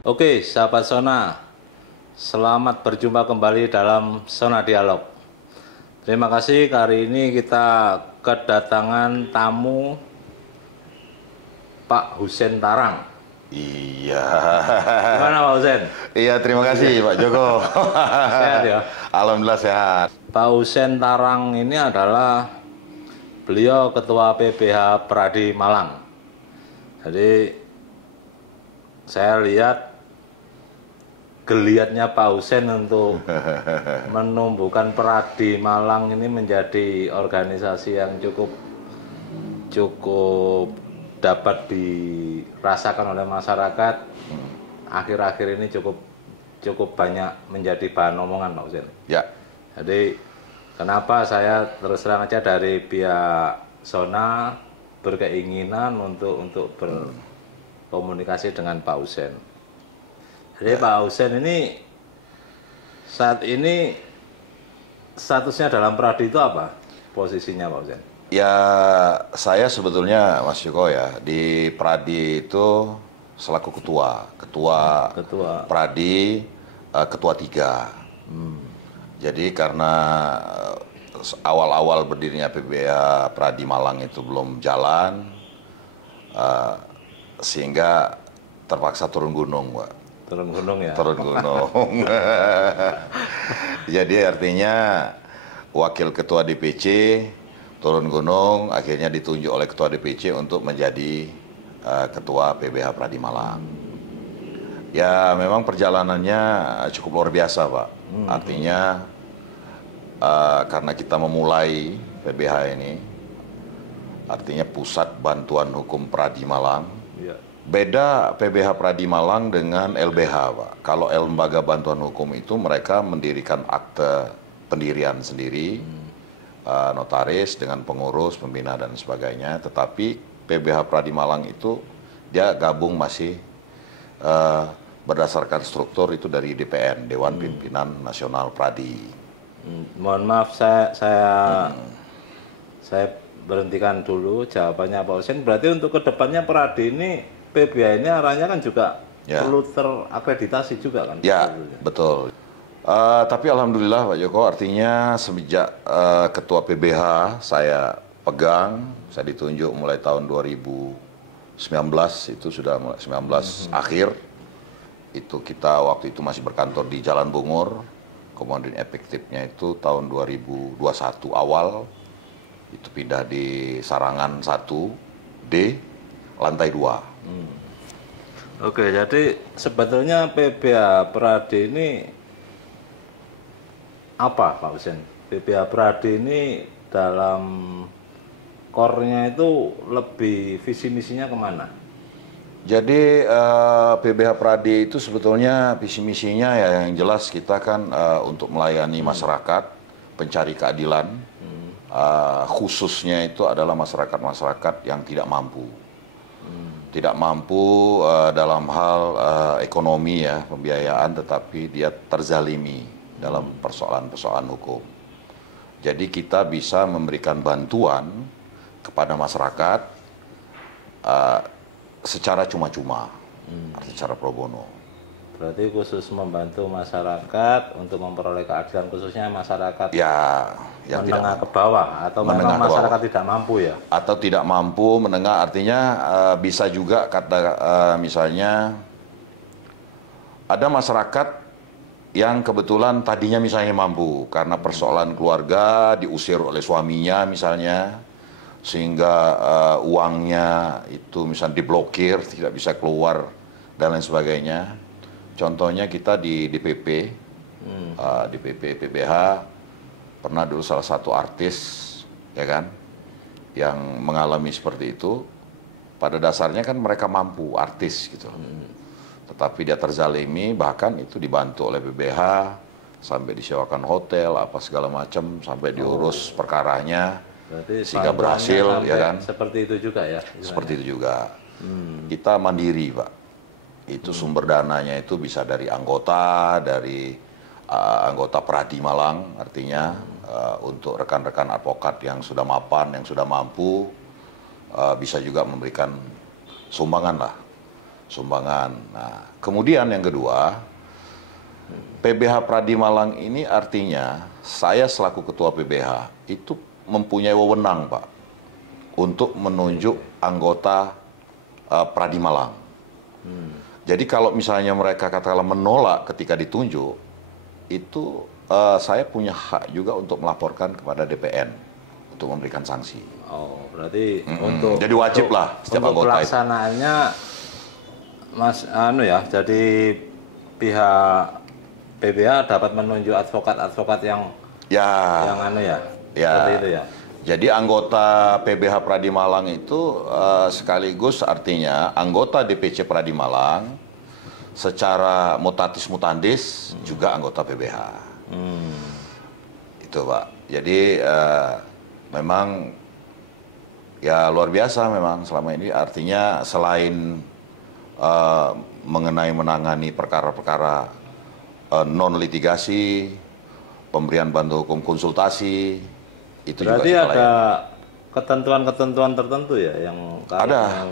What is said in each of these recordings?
Oke, sahabat Sona, selamat berjumpa kembali dalam Sona Dialog. Terima kasih, hari ini kita kedatangan tamu Pak Hussein Tarang. Iya. Gimana Pak Hussein? Iya, terima kasih Pak Joko. Sehat ya? Alhamdulillah sehat. Pak Hussein Tarang ini adalah beliau Ketua PBH Pradi Malang. Jadi saya lihat geliatnya Pak Hussein untuk menumbuhkan Pradi Malang ini menjadi organisasi yang cukup dapat dirasakan oleh masyarakat. Akhir-akhir ini cukup banyak menjadi bahan omongan Pak Hussein. Ya. Jadi kenapa saya terus terang aja dari pihak Sona berkeinginan untuk berkomunikasi dengan Pak Hussein. Jadi Pak Hussein ini saat ini statusnya dalam Pradi itu apa? Posisinya Pak Hussein? Ya, saya sebetulnya Mas Joko ya, di Pradi itu selaku ketua Pradi, ketua 3. Jadi karena awal-awal berdirinya PBH Pradi Malang itu belum jalan, sehingga terpaksa turun gunung, Pak. Turun gunung ya? Turun gunung. Jadi artinya wakil ketua DPC turun gunung, akhirnya ditunjuk oleh ketua DPC untuk menjadi ketua PBH Pradi Malang. Ya memang perjalanannya cukup luar biasa, Pak. Artinya karena kita memulai PBH ini, artinya Pusat Bantuan Hukum Pradi Malang. Ya. Beda PBH Pradi Malang dengan LBH, Pak. Kalau Lembaga Bantuan Hukum itu mereka mendirikan akte pendirian sendiri, notaris dengan pengurus, pembina dan sebagainya. Tetapi PBH Pradi Malang itu dia gabung masih berdasarkan struktur itu dari DPN, Dewan Pimpinan Nasional Pradi. Mohon maaf saya berhentikan dulu jawabannya Pak Hussein. Berarti untuk kedepannya Pradi ini PBH ini arahnya kan juga perlu terakreditasi juga kan? Ya, betul. Tapi alhamdulillah Pak Joko, artinya semenjak ketua PBH saya pegang, saya ditunjuk mulai tahun 2019, itu sudah mulai 19 akhir, itu kita waktu itu masih berkantor di Jalan Bungur, kemudian efektifnya itu tahun 2021 awal, itu pindah di Sarangan 1D, lantai 2. Oke, jadi sebetulnya PBH Pradi ini apa Pak Hussein? PBH Pradi ini dalam core-nya itu lebih visi misinya kemana? Jadi PBH Pradi itu sebetulnya visi misinya ya yang jelas kita kan untuk melayani masyarakat, pencari keadilan, khususnya itu adalah masyarakat-masyarakat yang tidak mampu. Tidak mampu dalam hal ekonomi ya, pembiayaan, tetapi dia terzalimi dalam persoalan-persoalan hukum. Jadi kita bisa memberikan bantuan kepada masyarakat secara cuma-cuma, artinya secara pro bono. Berarti khusus membantu masyarakat untuk memperoleh keadilan, khususnya masyarakat yang menengah ke bawah, atau memang masyarakat tidak mampu ya? Atau tidak mampu menengah, artinya bisa juga kata misalnya ada masyarakat yang kebetulan tadinya misalnya mampu karena persoalan keluarga, diusir oleh suaminya misalnya, sehingga uangnya itu misalnya diblokir, tidak bisa keluar dan lain sebagainya. Contohnya kita di DPP, DPP PBH, pernah dulu salah satu artis, ya kan, yang mengalami seperti itu. Pada dasarnya kan mereka mampu, artis gitu. Tetapi dia terzalimi, bahkan itu dibantu oleh PBH, sampai disewakan hotel, apa segala macam, sampai diurus perkaranya, berarti sehingga berhasil, ya kan. Seperti itu juga ya? Seperti itu juga. Kita mandiri, Pak. Itu sumber dananya itu bisa dari anggota, dari anggota Pradi Malang, artinya untuk rekan-rekan advokat yang sudah mapan, yang sudah mampu, bisa juga memberikan sumbangan lah. sumbangan. Nah, kemudian yang kedua, PBH Pradi Malang ini artinya saya selaku ketua PBH itu mempunyai wewenang, Pak, untuk menunjuk anggota Pradi Malang. Jadi kalau misalnya mereka katakanlah menolak ketika ditunjuk, itu saya punya hak juga untuk melaporkan kepada DPN untuk memberikan sanksi. Oh, berarti untuk jadi wajib lah setiap untuk anggota pelaksanaannya, Mas, jadi pihak PBH dapat menunjuk advokat-advokat yang ya, seperti itu ya. Jadi anggota PBH Pradi Malang itu sekaligus artinya anggota DPC Pradi Malang secara mutatis mutandis juga anggota PBH. Itu, Pak. Jadi memang ya luar biasa memang selama ini, artinya selain menangani perkara-perkara non litigasi, pemberian bantu hukum, konsultasi, itu berarti juga ada ketentuan-ketentuan tertentu ya yang kalau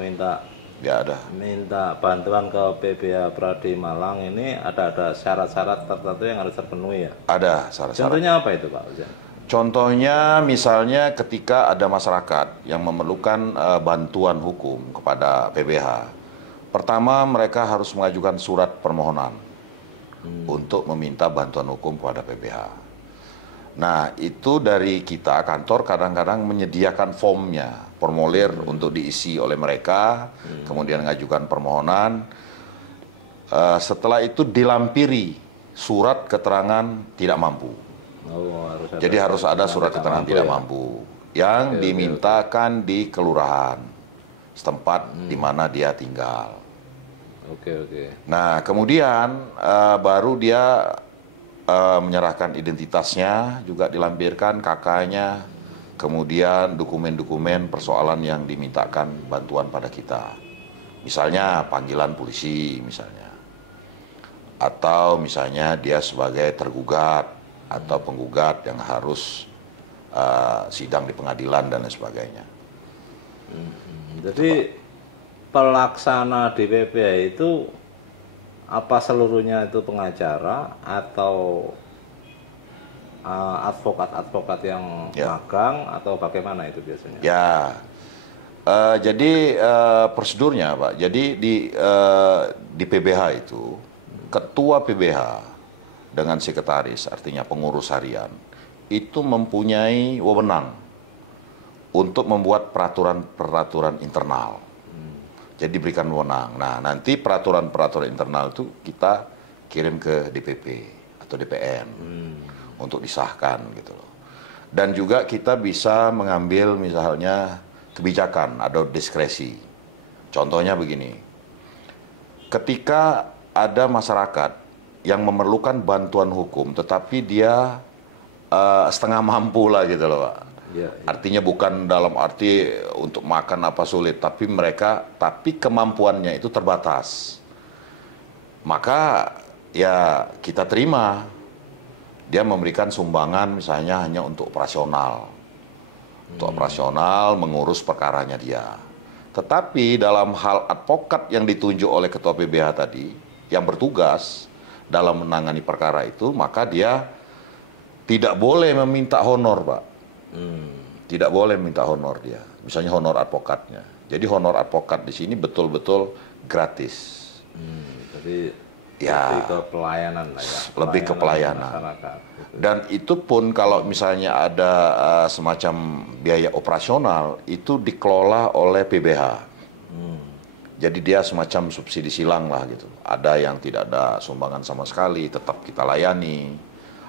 minta bantuan ke PBH Pradi Malang ini ada syarat-syarat tertentu yang harus terpenuhi ya? Ada syarat-syarat. Contohnya apa itu, Pak Husain? Contohnya misalnya ketika ada masyarakat yang memerlukan bantuan hukum kepada PBH, pertama mereka harus mengajukan surat permohonan untuk meminta bantuan hukum kepada PBH. Nah, itu dari kita kantor kadang-kadang menyediakan formnya, formulir untuk diisi oleh mereka, kemudian mengajukan permohonan. Setelah itu dilampiri surat keterangan tidak mampu. Jadi harus ada surat keterangan tidak mampu yang dimintakan di kelurahan setempat di mana dia tinggal. Nah, kemudian baru dia menyerahkan identitasnya, juga dilampirkan kakaknya, kemudian dokumen-dokumen persoalan yang dimintakan bantuan pada kita. Misalnya panggilan polisi misalnya. Atau misalnya dia sebagai tergugat atau penggugat yang harus sidang di pengadilan dan lain sebagainya. Jadi pelaksana DPP itu apa seluruhnya itu pengacara atau advokat-advokat yang magang atau bagaimana itu biasanya? Ya, jadi prosedurnya, Pak. Jadi di PBH itu ketua PBH dengan sekretaris, artinya pengurus harian, itu mempunyai wewenang untuk membuat peraturan-peraturan internal. Jadi diberikan wewenang. Nah, nanti peraturan-peraturan internal itu kita kirim ke DPP atau DPN untuk disahkan gitu loh. Dan juga kita bisa mengambil misalnya kebijakan atau diskresi. Contohnya begini. Ketika ada masyarakat yang memerlukan bantuan hukum tetapi dia setengah mampu lah gitu loh, Pak. Artinya bukan dalam arti untuk makan apa sulit, tapi kemampuannya itu terbatas. Maka ya kita terima dia memberikan sumbangan misalnya hanya untuk operasional. Untuk operasional mengurus perkaranya dia. Tetapi dalam hal advokat yang ditunjuk oleh ketua PBH tadi yang bertugas dalam menangani perkara itu, maka dia tidak boleh meminta honor, Pak. Tidak boleh minta honor dia. Misalnya honor advokatnya. Jadi honor advokat di sini betul-betul gratis. Jadi ya, lebih ke pelayanan lah ya. Lebih ke pelayanan. Dan itu pun kalau misalnya ada semacam biaya operasional itu dikelola oleh PBH. Jadi dia semacam subsidi silang lah gitu. Ada yang tidak ada sumbangan sama sekali, tetap kita layani.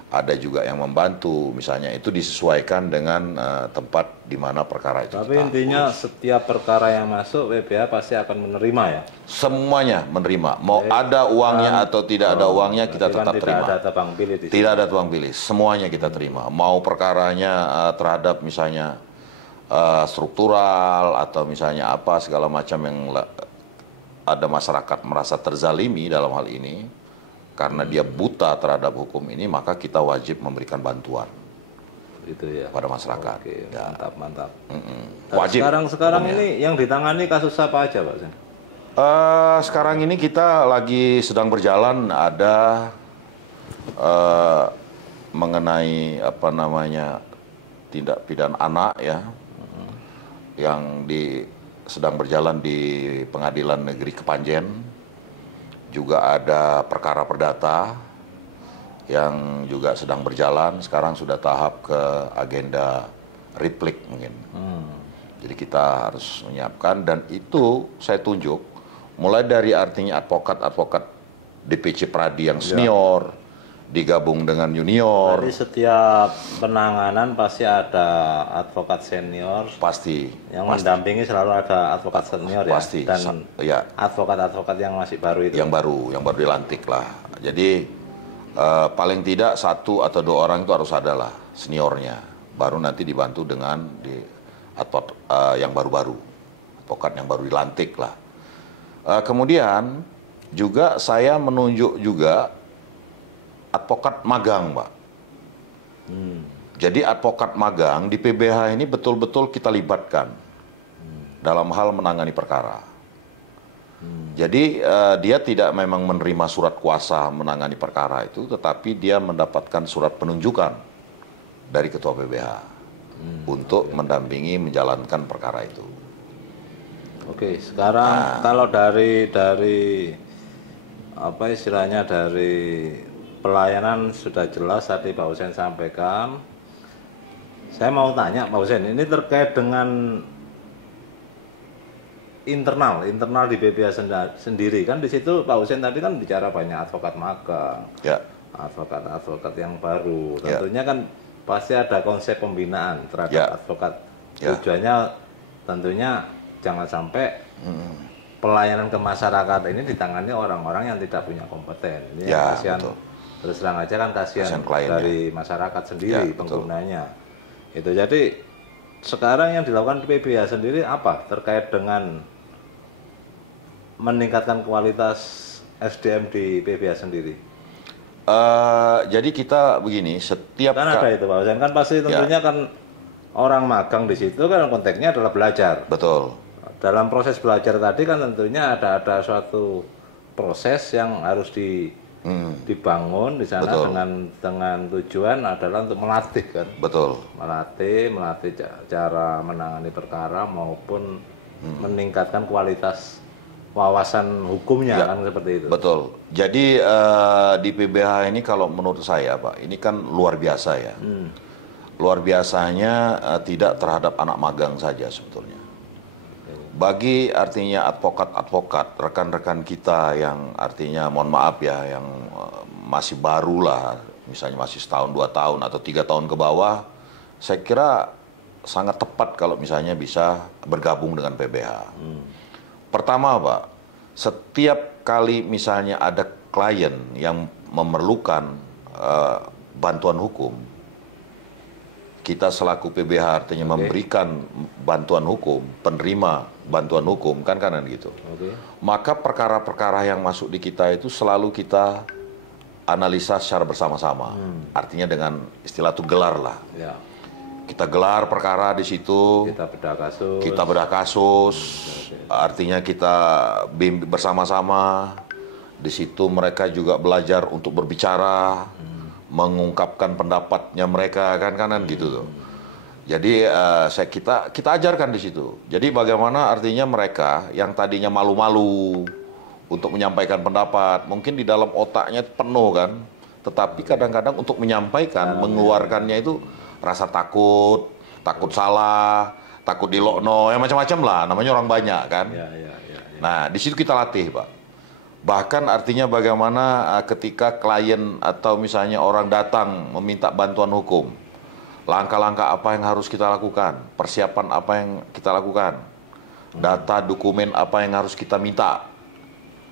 Ada juga yang membantu, misalnya itu disesuaikan dengan tempat di mana perkara itu. Tapi intinya setiap perkara yang masuk PBH pasti akan menerima ya? Semuanya menerima, mau ada uangnya atau tidak ada uangnya kita tetap terima. Tidak ada tebang pilih di sini. Tidak ada tebang pilih, semuanya kita terima. Mau perkaranya terhadap misalnya struktural atau misalnya apa segala macam yang ada masyarakat merasa terzalimi dalam hal ini. Karena dia buta terhadap hukum ini, maka kita wajib memberikan bantuan itu ya pada masyarakat. Oke, ya. Mantap. Wajib. Sekarang ini yang ditangani kasus apa aja, Pak? Sekarang ini kita lagi sedang berjalan ada mengenai apa namanya tindak pidana anak ya, yang sedang berjalan di Pengadilan Negeri Kepanjen. Juga ada perkara perdata yang juga sedang berjalan. Sekarang sudah tahap ke agenda replik mungkin. Jadi kita harus menyiapkan, dan itu saya tunjuk mulai dari artinya advokat-advokat DPC Pradi yang senior digabung dengan junior. Jadi setiap penanganan pasti ada advokat senior. Pasti. Yang mendampingi selalu ada advokat senior ya. Pasti. Dan ya. advokat-advokat yang masih baru itu. Yang baru dilantik lah. Jadi paling tidak 1 atau 2 orang itu harus ada lah seniornya. Baru nanti dibantu dengan yang baru-baru, advokat yang baru dilantik lah. Kemudian juga saya menunjuk juga advokat magang, Pak. Jadi advokat magang di PBH ini betul-betul kita libatkan dalam hal menangani perkara. Jadi dia tidak memang menerima surat kuasa menangani perkara itu, tetapi dia mendapatkan surat penunjukan dari Ketua PBH untuk mendampingi menjalankan perkara itu. Oke, sekarang kalau dari apa istilahnya, dari pelayanan sudah jelas tadi Pak Husein sampaikan. Saya mau tanya Pak Husein, ini terkait dengan internal di PBH sendiri kan, di situ Pak Husein tadi kan bicara banyak advokat magang, advokat yang baru. Tentunya kan pasti ada konsep pembinaan terhadap advokat. Tujuannya tentunya jangan sampai pelayanan ke masyarakat ini ditangani orang-orang yang tidak punya kompeten. Ini kasihan. Terus terang aja kan kasihan dari masyarakat sendiri penggunanya. Itu jadi sekarang yang dilakukan di PBH sendiri apa terkait dengan meningkatkan kualitas SDM di PBH sendiri? Jadi kita begini, setiap kan ada itu Pak Husein, kan pasti tentunya kan orang magang di situ kan konteksnya adalah belajar. Betul. Dalam proses belajar tadi kan tentunya ada suatu proses yang harus dibangun di sana. Betul. dengan tujuan adalah untuk melatih kan. Betul. Melatih cara menangani perkara maupun meningkatkan kualitas wawasan hukumnya kan, seperti itu. Betul. Jadi di PBH ini kalau menurut saya Pak, ini kan luar biasa ya. Luar biasanya tidak terhadap anak magang saja sebetulnya. Bagi artinya advokat-advokat, rekan-rekan kita yang artinya mohon maaf ya, yang masih baru lah, misalnya masih 1 tahun, 2 tahun, atau 3 tahun ke bawah, saya kira sangat tepat kalau misalnya bisa bergabung dengan PBH. Pertama Pak, setiap kali misalnya ada klien yang memerlukan bantuan hukum, kita selaku PBH artinya memberikan bantuan hukum, penerima bantuan hukum kan kanan gitu. Maka perkara-perkara yang masuk di kita itu selalu kita analisa secara bersama-sama. Artinya dengan istilah itu gelar lah. Kita gelar perkara di situ. Kita bedah kasus. Artinya kita bersama-sama. Di situ mereka juga belajar untuk berbicara, mengungkapkan pendapatnya mereka kan kanan gitu tuh. Jadi kita ajarkan di situ. Jadi bagaimana artinya mereka yang tadinya malu-malu untuk menyampaikan pendapat, mungkin di dalam otaknya penuh kan, tetapi kadang-kadang untuk menyampaikan, mengeluarkannya itu rasa takut salah, takut dilokno, ya macam-macam lah. Namanya orang banyak kan. Nah di situ kita latih Pak. Bahkan artinya bagaimana ketika klien atau misalnya orang datang meminta bantuan hukum, langkah-langkah apa yang harus kita lakukan, persiapan apa yang kita lakukan, data dokumen apa yang harus kita minta.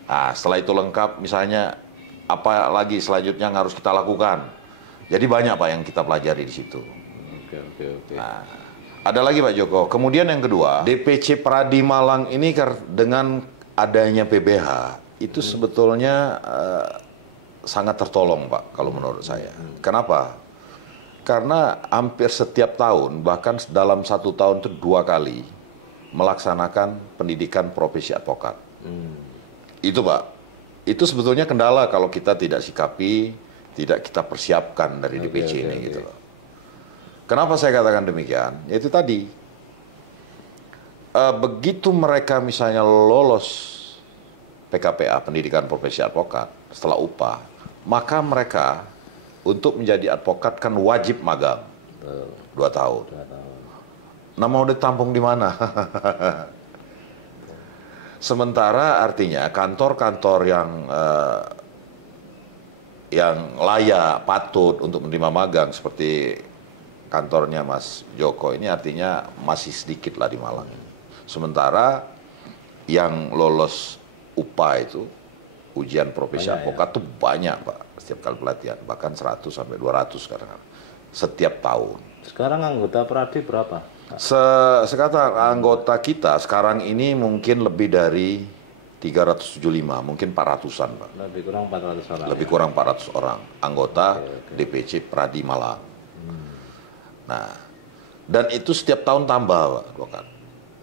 Nah, setelah itu lengkap, misalnya apa lagi selanjutnya yang harus kita lakukan. Jadi banyak Pak yang kita pelajari di situ. Nah, ada lagi Pak Joko. Kemudian yang kedua, DPC Pradi Malang ini dengan adanya PBH itu sebetulnya sangat tertolong Pak kalau menurut saya. Kenapa? Karena hampir setiap tahun, bahkan dalam 1 tahun itu 2 kali melaksanakan pendidikan profesi advokat. Itu Pak, itu sebetulnya kendala kalau kita tidak sikapi, tidak kita persiapkan dari DPC ini gitu loh. Kenapa saya katakan demikian? Yaitu tadi, begitu mereka misalnya lolos PKPA, pendidikan profesi advokat, setelah upah, maka mereka untuk menjadi advokat kan wajib magang 2 tahun. Nah mau ditampung di mana? Sementara artinya kantor-kantor yang layak, patut untuk menerima magang seperti kantornya Mas Joko ini artinya masih sedikit lah di Malang. Sementara yang lolos UPA itu, ujian profesi advokat itu banyak Pak, setiap kali pelatihan, bahkan 100 sampai 200 sekarang, setiap tahun. Sekarang anggota Pradi berapa? Sekarang anggota kita sekarang ini mungkin lebih dari 375, mungkin 400-an Pak. Lebih kurang 400 orang. Lebih kurang 400 orang anggota DPC Pradi Malang. Nah, dan itu setiap tahun tambah Pak advokat.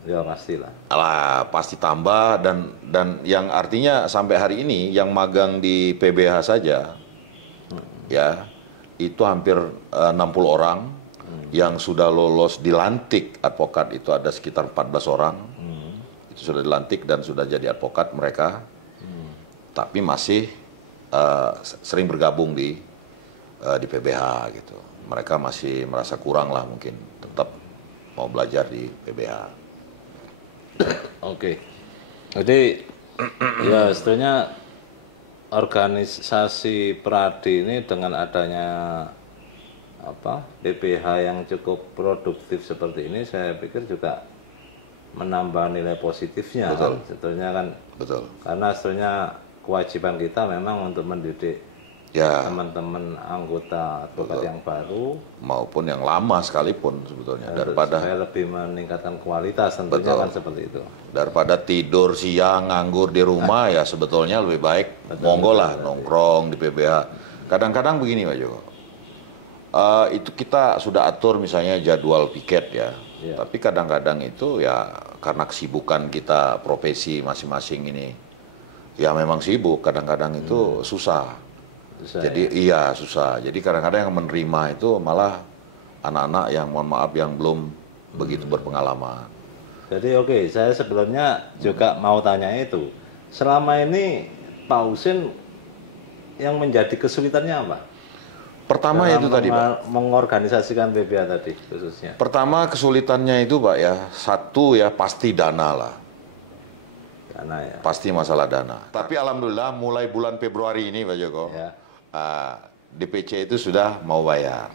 Ya pastilah. Alah, pasti tambah dan yang artinya sampai hari ini yang magang di PBH saja ya itu hampir 60 orang. Yang sudah lolos dilantik advokat itu ada sekitar 14 orang. Itu sudah dilantik dan sudah jadi advokat mereka. Tapi masih sering bergabung di PBH gitu. Mereka masih merasa kurang lah mungkin tetap mau belajar di PBH. Oke. Jadi ya sebetulnya organisasi Pradi ini dengan adanya PPH yang cukup produktif seperti ini, saya pikir juga menambah nilai positifnya. Betul. Kan? Sebetulnya kan. Betul. Karena sebetulnya kewajiban kita memang untuk mendidik teman-teman anggota advokat yang baru maupun yang lama sekalipun sebetulnya daripada supaya lebih meningkatkan kualitas tentunya kan seperti itu. Daripada tidur siang nganggur di rumah ya sebetulnya lebih baik monggo lah nongkrong di PBH. Kadang-kadang begini Pak Joko. Itu kita sudah atur misalnya jadwal piket ya. Tapi kadang-kadang itu ya karena kesibukan kita profesi masing-masing ini ya memang sibuk, kadang-kadang itu susah. Jadi susah. Jadi kadang-kadang yang menerima itu malah anak-anak yang mohon maaf yang belum begitu berpengalaman. Jadi saya sebelumnya juga mau tanya itu. Selama ini Pak Husin yang menjadi kesulitannya apa? Pertama itu tadi Pak, mengorganisasikan PBH tadi khususnya. Pertama kesulitannya itu Pak ya, satu ya pasti dana lah. Dana ya. Pasti masalah dana. Tapi alhamdulillah mulai bulan Februari ini Pak Joko, DPC itu sudah mau bayar.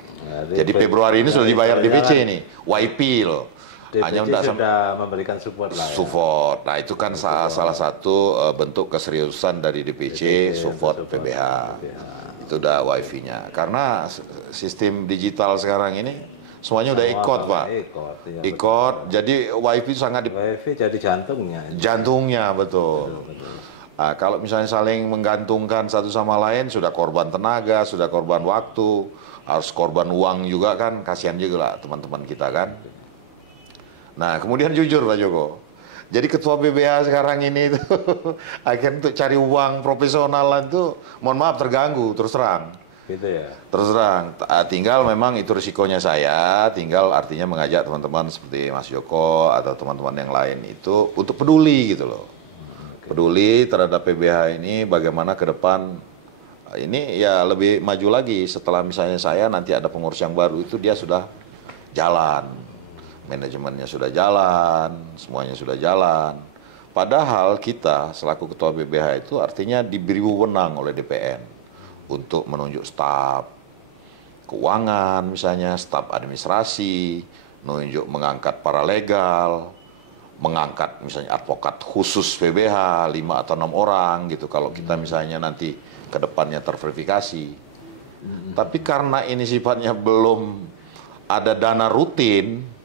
Jadi Februari ini sudah dibayar DPC ini, YP loh. DPC sudah memberikan support lah. Support. Nah itu kan salah satu bentuk keseriusan dari DPC support PBH. Itu udah wifi-nya. Karena sistem digital sekarang ini semuanya udah ikut Pak. Ikut. Jadi wifi sangat wifi jadi jantungnya. Jantungnya betul. Nah, kalau misalnya saling menggantungkan satu sama lain sudah korban tenaga, sudah korban waktu, harus korban uang juga kan, kasihan juga lah teman-teman kita kan. Nah kemudian jujur Pak Joko. Jadi ketua PBH sekarang ini itu akhirnya untuk cari uang profesional itu mohon maaf terganggu terus terang. Gitu ya. Terus terang, tinggal memang itu risikonya saya, tinggal artinya mengajak teman-teman seperti Mas Joko atau teman-teman yang lain itu untuk peduli gitu loh. Peduli terhadap PBH ini bagaimana ke depan ini ya lebih maju lagi setelah misalnya saya nanti ada pengurus yang baru itu dia sudah jalan. Manajemennya sudah jalan, semuanya sudah jalan. Padahal kita selaku ketua BBH itu artinya diberi wewenang oleh DPN untuk menunjuk staf keuangan misalnya, staf administrasi, menunjuk mengangkat paralegal, mengangkat misalnya advokat khusus PBH 5 atau 6 orang gitu kalau kita misalnya nanti ke depannya terverifikasi. Tapi karena ini sifatnya belum ada dana rutin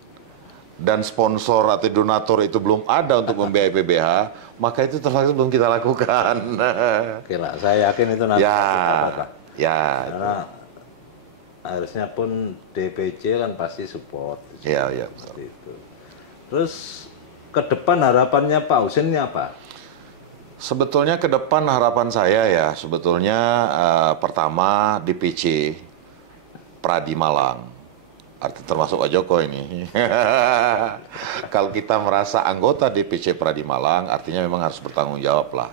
dan sponsor atau donatur itu belum ada untuk membiayai PBH, maka itu terpaksa belum kita lakukan. Oke lah, saya yakin itu nanti karena harusnya pun DPC kan pasti support. Iya. Seperti itu. Terus ke depan harapannya Pak Husin ini apa? Sebetulnya ke depan harapan saya ya, sebetulnya pertama DPC Pradi Malang, arti termasuk Pak Joko ini. Kalau kita merasa anggota DPC Pradi Malang, artinya memang harus bertanggung jawab lah.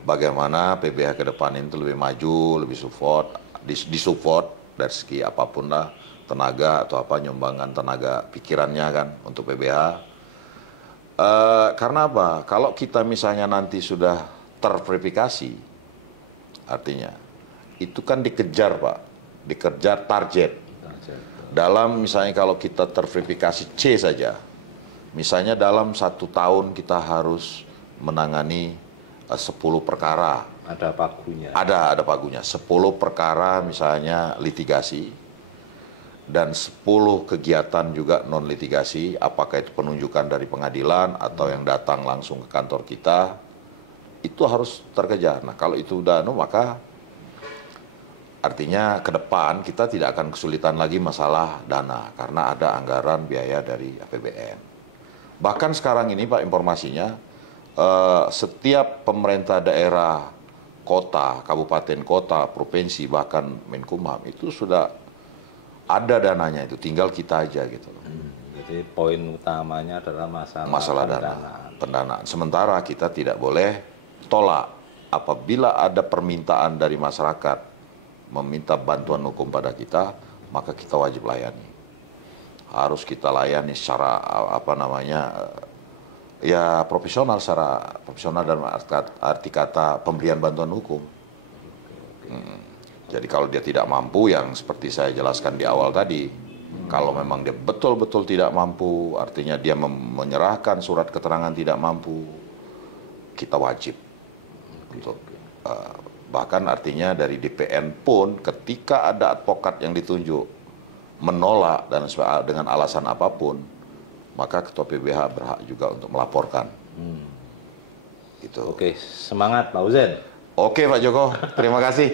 Bagaimana PBH ke depan itu lebih maju, lebih support, disupport dari segi apapun lah, tenaga atau apa, nyumbangan tenaga pikirannya kan untuk PBH. Karena apa? Kalau kita misalnya nanti sudah terverifikasi, artinya itu kan dikejar Pak, dikejar target. Dalam misalnya kalau kita terverifikasi C saja, misalnya dalam 1 tahun kita harus menangani 10 perkara. Ada pagunya. Ada pagunya. 10 perkara misalnya litigasi. Dan 10 kegiatan juga non-litigasi, apakah itu penunjukan dari pengadilan atau yang datang langsung ke kantor kita, itu harus terkejar. Nah kalau itu udah, maka artinya ke depan kita tidak akan kesulitan lagi masalah dana, karena ada anggaran biaya dari APBN. Bahkan sekarang ini Pak informasinya, setiap pemerintah daerah, kota, kabupaten kota, provinsi, bahkan Menkumham, itu sudah ada dananya, itu tinggal kita aja gitu. Jadi poin utamanya adalah masalah pendanaan. Sementara kita tidak boleh tolak apabila ada permintaan dari masyarakat meminta bantuan hukum pada kita, maka kita wajib layani. Harus kita layani secara ya profesional, secara profesional dalam arti kata pemberian bantuan hukum. Jadi kalau dia tidak mampu, yang seperti saya jelaskan di awal tadi, kalau memang dia betul-betul tidak mampu, artinya dia menyerahkan surat keterangan tidak mampu, kita wajib untuk bahkan artinya dari DPN pun ketika ada advokat yang ditunjuk menolak dan dengan alasan apapun, maka Ketua PBH berhak juga untuk melaporkan. Gitu. Oke, semangat Pak Husein. Oke Pak Joko, terima kasih.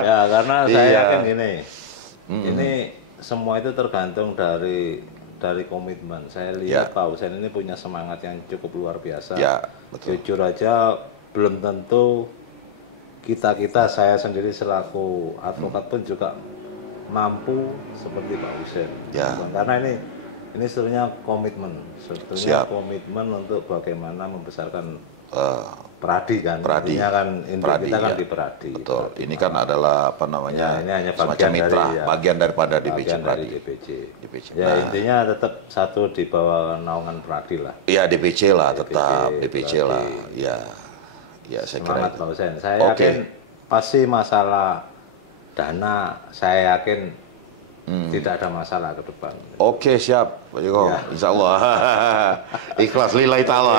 Ya, karena saya yakin gini, ini semua itu tergantung dari komitmen. Saya lihat Pak Husein ini punya semangat yang cukup luar biasa. Ya, betul. Jujur aja, belum tentu kita saya sendiri selaku advokat pun juga mampu seperti Pak Husein. Ya. Karena ini sebenarnya komitmen, komitmen untuk bagaimana membesarkan Pradi kan, Pradi kan Pradi, kita kan ya. di Pradi. Betul. Ini kan adalah apa namanya? Ya, ini hanya semacam mitra, bagian daripada DPC Pradi. DPC. Ya, intinya tetap satu di bawah naungan Pradi lah. Iya DPC lah, tetap DPC lah. Ya, ya saya kira. Semangat Pak Husein. Saya yakin pasti masalah dana, saya yakin tidak ada masalah ke depan. Oke, siap Pak Joko. Ya. Insya Allah. Ikhlas lillahi ta'ala.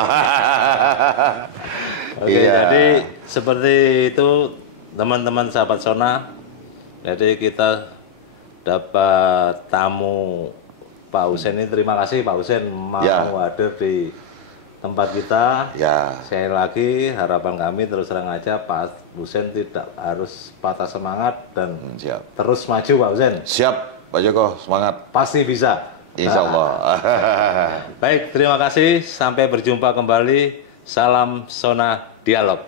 Oke, jadi seperti itu teman-teman sahabat Sona. Jadi kita dapat tamu Pak Husein ini. Terima kasih Pak Husein mau hadir di tempat kita. Ya. Sekali lagi harapan kami terus terang aja Pak Husein tidak harus patah semangat dan terus maju Pak Husein. Siap Pak Joko, semangat. Pasti bisa. Insya Allah. Baik, terima kasih. Sampai berjumpa kembali. Salam Sona Dialog.